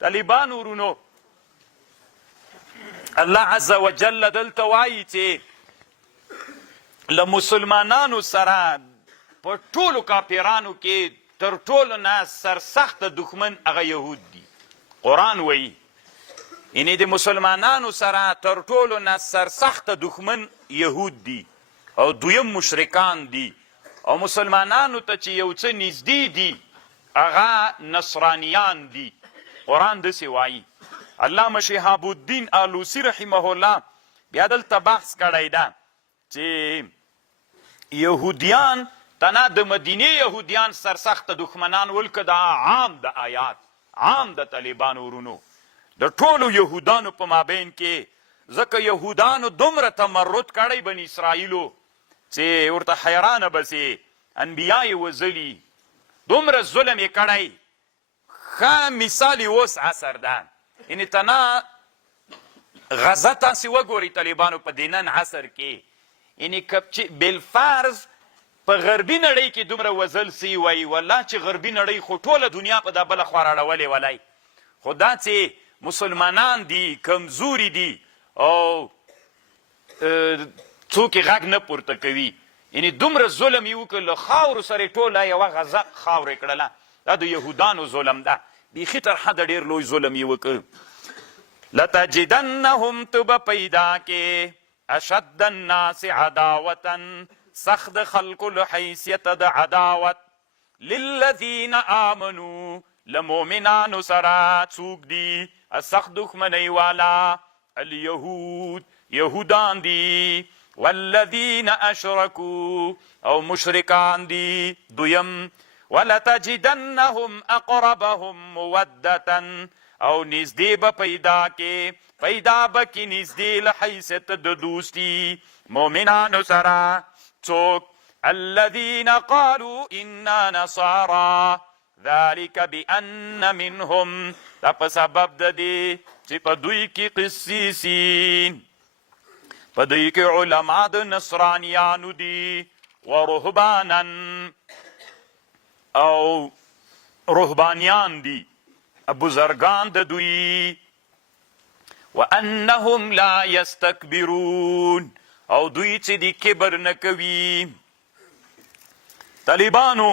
طالبان ورونو الله عز وجل دلته وایي چې له مسلمانانو سره په ټولو کافرانو کې تر ټولو نه سرسخته دښمن هغه یهود دي. قرآن وایي یعنې د مسلمانانو سره تر ټولو نه سرسخته دښمن یهود دي او دویم مشرکان دي او مسلمانانو ته چې یو څه نږدې دي هغه نصرانیان دي. قرآن داسې وایي. علامه شهاب الدین آلوسی رحمه الله بیا دلته بحث کړی ده چې یهودیان تنه د مدینې یهودیان سرسخته دښمنان ول که دا عام د آیات عام د طالبانو ورونو د ټولو یهودانو په مابین کې ځکه یهودانو دومره تمرد کړی بني اسرائیلو چې ورته حیرانه بسې انبیا یې وژلي دومره ظلم یې کړی. ښه مثال یې اوس عصر ده یعنې تنه غزه تاسې وګورئ طالبانو په دې نن عصر کې یعنې که بالفرض په غربي نړۍ کې دومره وژل سوي وایي والله چې غربي نړۍ خو ټوله دنیا په دا بله خوا راړولې ولی خو دا چې مسلمانان دي کمزوري دي او څوک یې غږ نه پورته کوي یعنې دومره ظلم یې وکړ له خاورو سره یې ټوله یوه غزه خاوره یې کړله. دا د یهودانو ظلم ده بیخي تر حده ډېر لوی ظلم یې وکړ. لتجدنهم ته به پیدا کې اشد الناس عداوتا سخت د خلکو له حیثیته د عداوت للذین آمنو لمؤمنانو سره څوک دي سخت دښمنۍ والا الیهود یهودان دي والذین اشرکو او مشرکان دي. دویم ولتجدنهم اقربهم مودتا او نږدې به پیدا به کې نږدې له حیثیت د دوستي مؤمنانو سره څوک الذین قالوا انا نصارى ذلك بأن منهم دا په سبب د دې چې په دوی کې قسیسین په دوی کې علما د نصرانیانو دي ورهبانا او رهبانیان دي بزرگان د دوی وانهم لا یستکبرون او دوی چې دی کبر نه کوي. طالبانو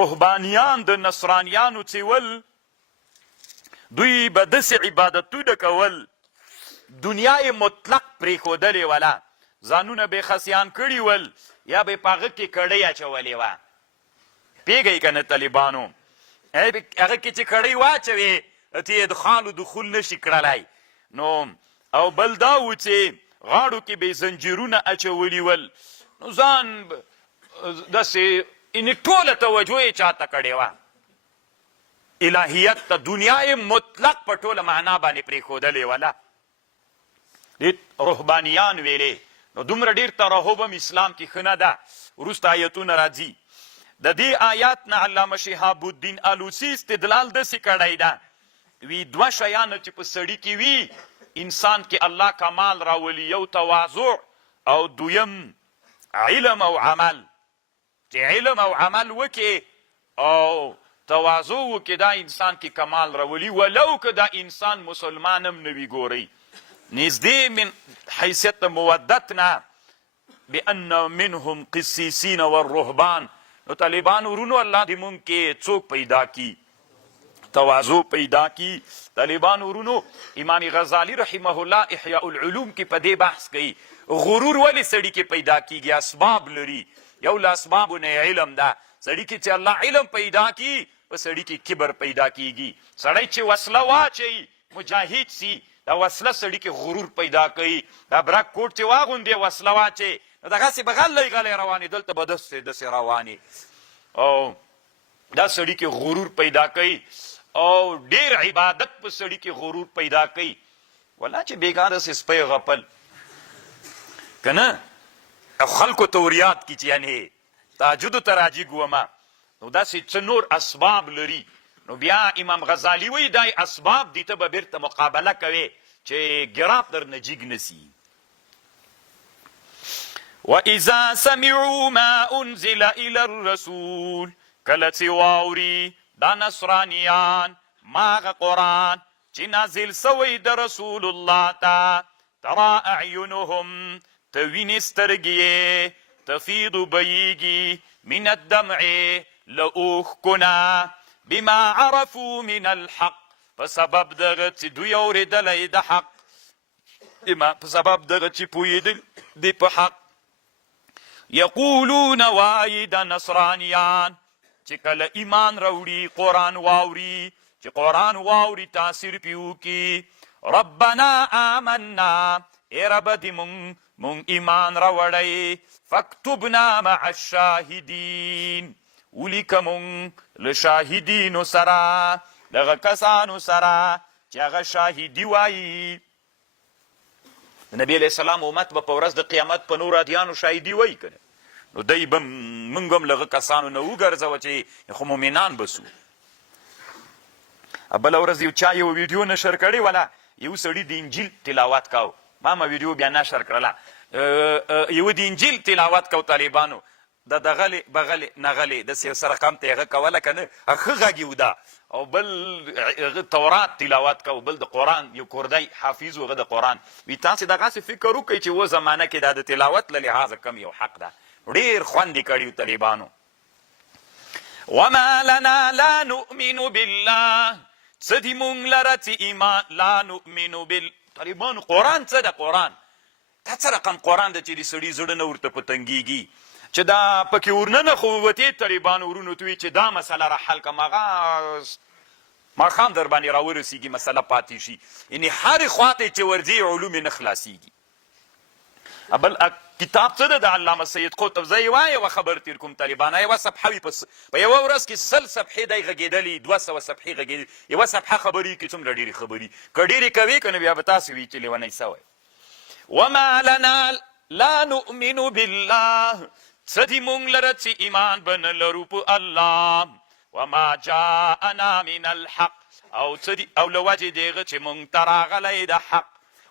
رهبانیان د نصرانیانو چې ول دوی به داسې عبادتونه کول دنیا یې مطلق پرېښودلې وله ځانونه به خسیان کړي ول یا به په هغه کې کړۍ اچولې وه پیږئ که نه طالبانو هغه کې چې کړۍ واچوې ته یې ادخال و دخول نشي کړلی نو او بل دا و چې غاړو کې به زنجیرونه اچولي ول نو ځان داسې یعنې ټوله توجه یې چاته کړې وه الهیت ته دنیا یې مطلق په ټوله معنا باندې پرېښودلې وله دې رهبانیان ویلې نو دومره ډېر ترهب هم اسلام کې ښه نه ده. وروسته آیتونه راځي د دې آیات نه علامه شهاب الدین آلوسی استدلال داسې کړی ده وی دوه شیانه چې په سړي کې وي انسان کې الله کمال راولي یو تواضع او دویم علم او عمل چې علم او عمل وکې او تواضع وکې دا انسان کې کمال راولي ولو که دا انسان مسلمان هم نه وي ګورئ نږدې من حیثیت مودت نه بأن منهم قسیسین والرهبان نو طالبان ورونو الله دې مونږ کې څوک پیدا کی تواضع پیدا کی. طالبان ورونو امام غزالی رحمه الله احیاء العلوم کې په دې بحث کوي غرور ولې سړي کې پیدا کیږي اسباب لري یو له اسبابو نه علم ده سړي کې چې الله علم پیدا کی په سړي کې کبر پیدا کیږي. سړی چې وسله واچوي مجاهد سي دا وسله سړي کې غرور پیدا کوي دا برک کوټ چې واغوندې وسله واچوي نو دغسې به غلی غلی روانې دلته به داسې روانې او دا سړي کې غرور پیدا کوي او ډېر عبادت په سړي کې غرور پیدا کوي والله چې بېګا داسې سپی غپل که نه خلکو ته وریاد کي چې یعنې تهجدو ته راجي ګومه نو داسې څه نور اسباب لري نو بیا امام غزالی وایي دا اسباب دي ته به بیرته مقابله کوې چې ګراف در نه جیګ نسي. وَإِذَا سَمِعُوا مَا أُنزِلَ إِلَى الرَّسُولِ کله چې واوري دا نصرانیان ماغه قرآن چې نازل سوی د رسول الله ته ترى اعینهم توینې سترګې تفیض بیږي من الدمع له اوښکونه بما عرفوا من الحق په سبب دغه چې دوی اورېدلی د حق په سبب دغه چې پوهېدل دی په حق یقولون وایي د نصرانیان چې کله ایمان راوړي قرآن واوري چې قرآن واوري تاثیر پې وکړي ربنا آمنا ای رب دې مونږ ایمان راوړی فاکتبنا مع الشاهدین ولیکه مونږ له شاهدینو سره دغه کسانو سره چې هغه شاهدي وایي د نبي علیه السلام امت به په ورځ د قیامت په نور ادیانو شاهدي وایي که نو دی به موږ هم له هغه کسانو نه وګرځوه چې خو مؤمنان به سو بله ورځ یو چا یو ویډیو نشر کړې وله یو سړي د انجیل تلاوت کاو ما ویډیو بیا نشر کړله یو د انجیل تلاوت کو طالبانو د دغلې بغلې نغلې داسې یو سره قام ته یې هغه کوله که نه ښه غږ یې ده او بل تورات تلاوت کو بل د قرآن یو کوردی حافظ و هغه د قرآن وي تاسې دغسې فکر وکړئ چې و زمانه کې دا د تلاوت له لحاظه کم یو حق ده ډېر خوند یې کړي طالبانو وما لنا لا نؤمن بالله څه دي مونږ لره چې ایمان لا نؤمن طالبانو قرآن څه ده قرآن دا څه رقم قرآن ده چې د سړي زړه نه ورته په تنګېږي چې دا پکې ورننه خو ووتې طالبانو ورونو ته وي چې دا مسله را حل کړم هغه ماښام در باندې راورسېږي مسله پاتې شي یعنې هرې خوا ته چې ورځې علوم یې نه خلاصېږي بل کتاب څه ده د علامه سید قطب زه یوه یوه خبر تیر کوم طالبانه یوه صفحه وي په یوه ورځ کې 100 صفحې دی غږېدلي 200 صفحې غږېدلي یوه صفحه خبرې کې څومره ډېرې خبرې که ډېرې کوې که نه بیا به تاسې وي چې لیونی سوی وما لنا لا نؤمن بالله څه دي مونږ لره چې ایمان به نه لرو په الله وما جاءنا من الحق او څه دي او له وجې د هغه چې مونږ ته راغلی د حق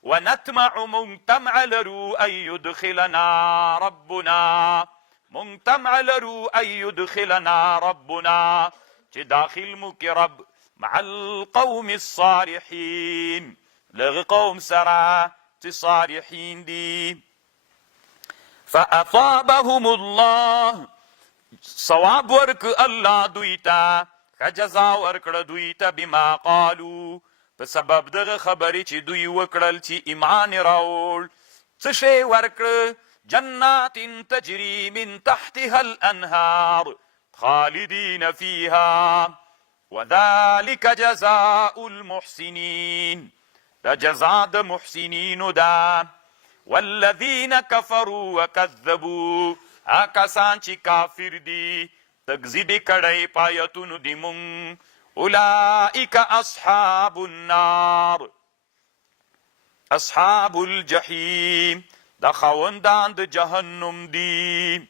ونطمع مونږ طمع لرو ان يدخلنا ربنا مونږ طمع لرو ان يدخلنا ربنا چې داخل مو کې رب مع القوم الصالحین لغه قوم سره چې صالحین دي فاصابهم الله ثواب ورک الله دوی ته ښه جزا ورکړه دوی ته بما قالو په سبب دغه خبرې چې دوی وکړل چې ایمان راوړ څه شی ورکړه جنات تجري من تحتها الانهار خالدین فيها وذلك جزاء المحسنین دا جزا د محسنینو ده والذین کفروا وکذبوا کسان چې کافر دي تکذیب کړی په آیتونو د مونږ اولئک اصحاب النار اصحاب الجحیم دا خاوندان د جهنم دي